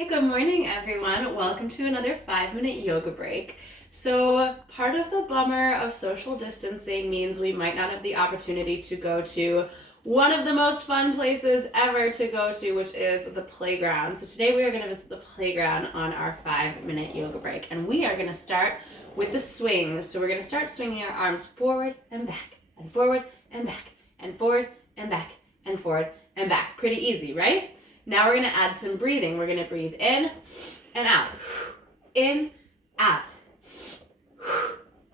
Hey, good morning, everyone. Welcome to another 5-minute yoga break. So, part of the bummer of social distancing means we might not have the opportunity to go to one of the most fun places ever to go to, which is the playground. So, today we are going to visit the playground on our 5-minute yoga break, and we are going to start with the swings. So, we're going to start swinging our arms forward and back, and forward and back, and forward and back, and forward and back. Pretty easy, right? Now we're going to add some breathing. We're going to breathe in and out. In, out.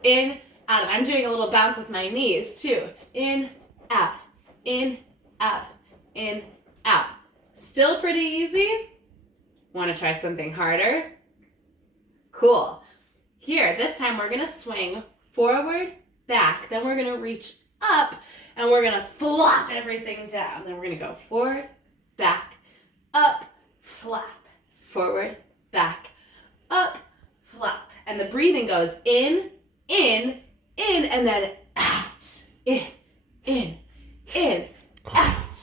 In, out. And I'm doing a little bounce with my knees too. In, out. In, out. In, out. Still pretty easy? Want to try something harder? Cool. Here, this time we're going to swing forward, back. Then we're going to reach up and we're going to flop everything down. Then we're going to go forward, back, up, flap, forward, back, up, flap. And the breathing goes in, and then out. In, out.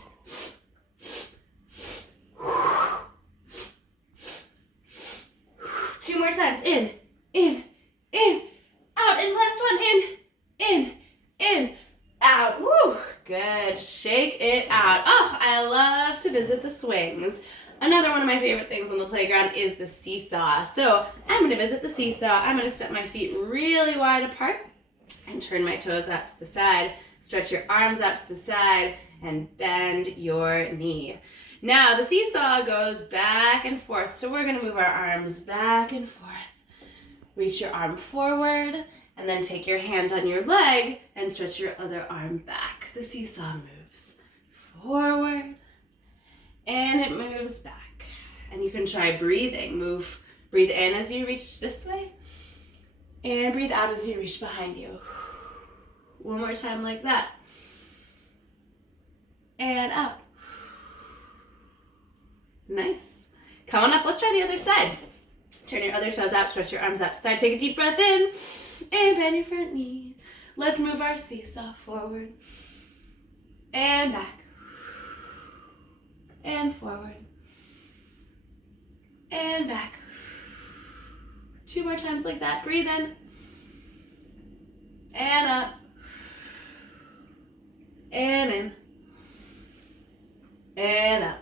Two more times. In, out. And last one. In, out. Woo. Good. Shake it out. Oh, I love to visit the swings. Another one of my favorite things on the playground is the seesaw. So I'm going to visit the seesaw. I'm going to step my feet really wide apart and turn my toes out to the side. Stretch your arms out to the side and bend your knee. Now the seesaw goes back and forth. So we're going to move our arms back and forth. Reach your arm forward. And then take your hand on your leg and stretch your other arm back. The seesaw moves forward and it moves back. And you can try breathing. Breathe in as you reach this way and breathe out as you reach behind you. One more time like that. And out. Nice. Come on up, let's try the other side. Turn your other toes out, stretch your arms out to the side. Take a deep breath in and bend your front knee. Let's move our seesaw forward and back and forward and back. Two more times like that. Breathe in and out and in and out.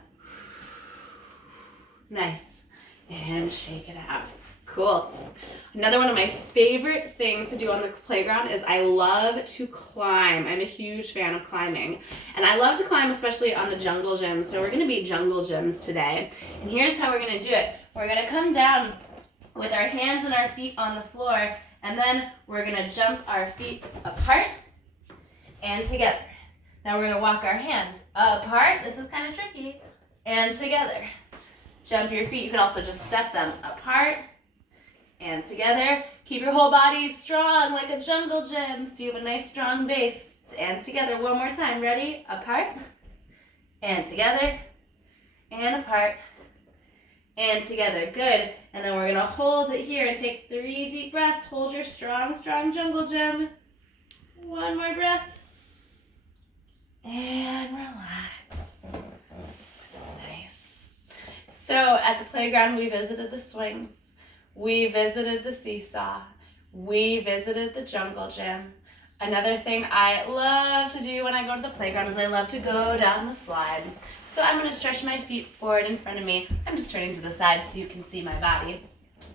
Nice. And shake it out. Cool. Another one of my favorite things to do on the playground is I love to climb. I'm a huge fan of climbing. And I love to climb especially on the jungle gyms. So we're going to be jungle gyms today. And here's how we're going to do it. We're going to come down with our hands and our feet on the floor. And then we're going to jump our feet apart and together. Now we're going to walk our hands apart. This is kind of tricky. And together. Jump your feet. You can also just step them apart and together. Keep your whole body strong like a jungle gym so you have a nice strong base. And together one more time. Ready? Apart and together and apart and together. Good. And then we're going to hold it here and take 3 deep breaths. Hold your strong jungle gym. One more breath. And relax. So at the playground, we visited the swings, we visited the seesaw, we visited the jungle gym. Another thing I love to do when I go to the playground is I love to go down the slide. So I'm going to stretch my feet forward in front of me. I'm just turning to the side so you can see my body.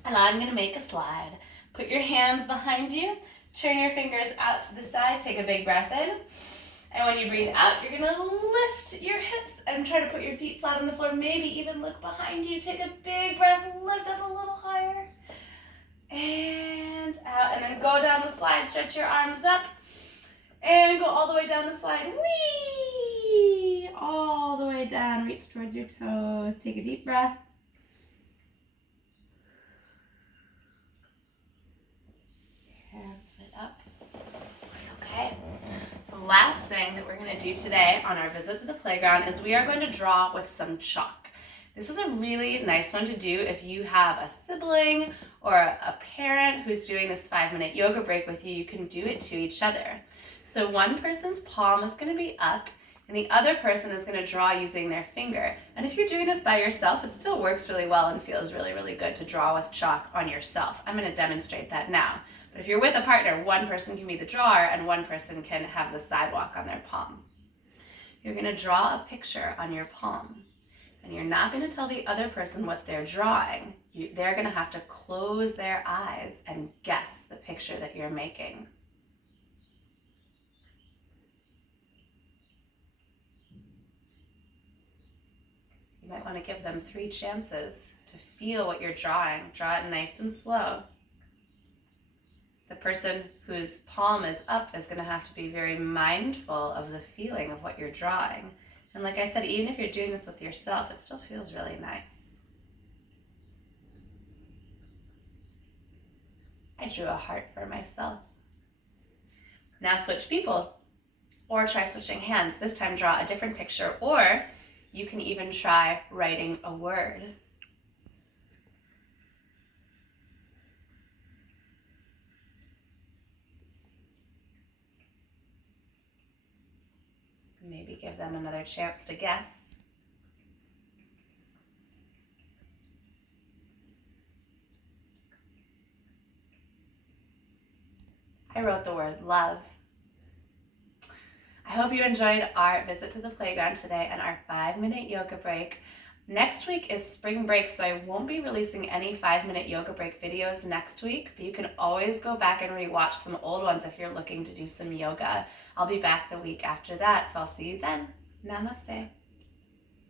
And I'm going to make a slide. Put your hands behind you, turn your fingers out to the side, take a big breath in. And when you breathe out, you're going to lift your hips and try to put your feet flat on the floor. Maybe even look behind you. Take a big breath, lift up a little higher. And out. And then go down the slide. Stretch your arms up. And go all the way down the slide. Whee! All the way down. Reach towards your toes. Take a deep breath. And sit up. Okay. The last thing that we're going to do today on our visit to the playground is we are going to draw with some chalk. This is a really nice one to do if you have a sibling or a parent who's doing this 5-minute yoga break with you. You can do it to each other. So one person's palm is going to be up And the other person is going to draw using their finger. And if you're doing this by yourself, it still works really well and feels really, really good to draw with chalk on yourself. I'm going to demonstrate that now. But if you're with a partner, one person can be the drawer and one person can have the sidewalk on their palm. You're going to draw a picture on your palm. And you're not going to tell the other person what they're drawing. They're going to have to close their eyes and guess the picture that you're making. You might want to give them 3 chances to feel what you're drawing. Draw it nice and slow. The person whose palm is up is going to have to be very mindful of the feeling of what you're drawing. And like I said, even if you're doing this with yourself, it still feels really nice. I drew a heart for myself. Now switch people, or try switching hands. This time draw a different picture, or you can even try writing a word. Maybe give them another chance to guess. I wrote the word love. I hope you enjoyed our visit to the playground today and our 5-minute yoga break. Next week is spring break, so I won't be releasing any 5-minute yoga break videos next week, but you can always go back and rewatch some old ones if you're looking to do some yoga. I'll be back the week after that, so I'll see you then. Namaste.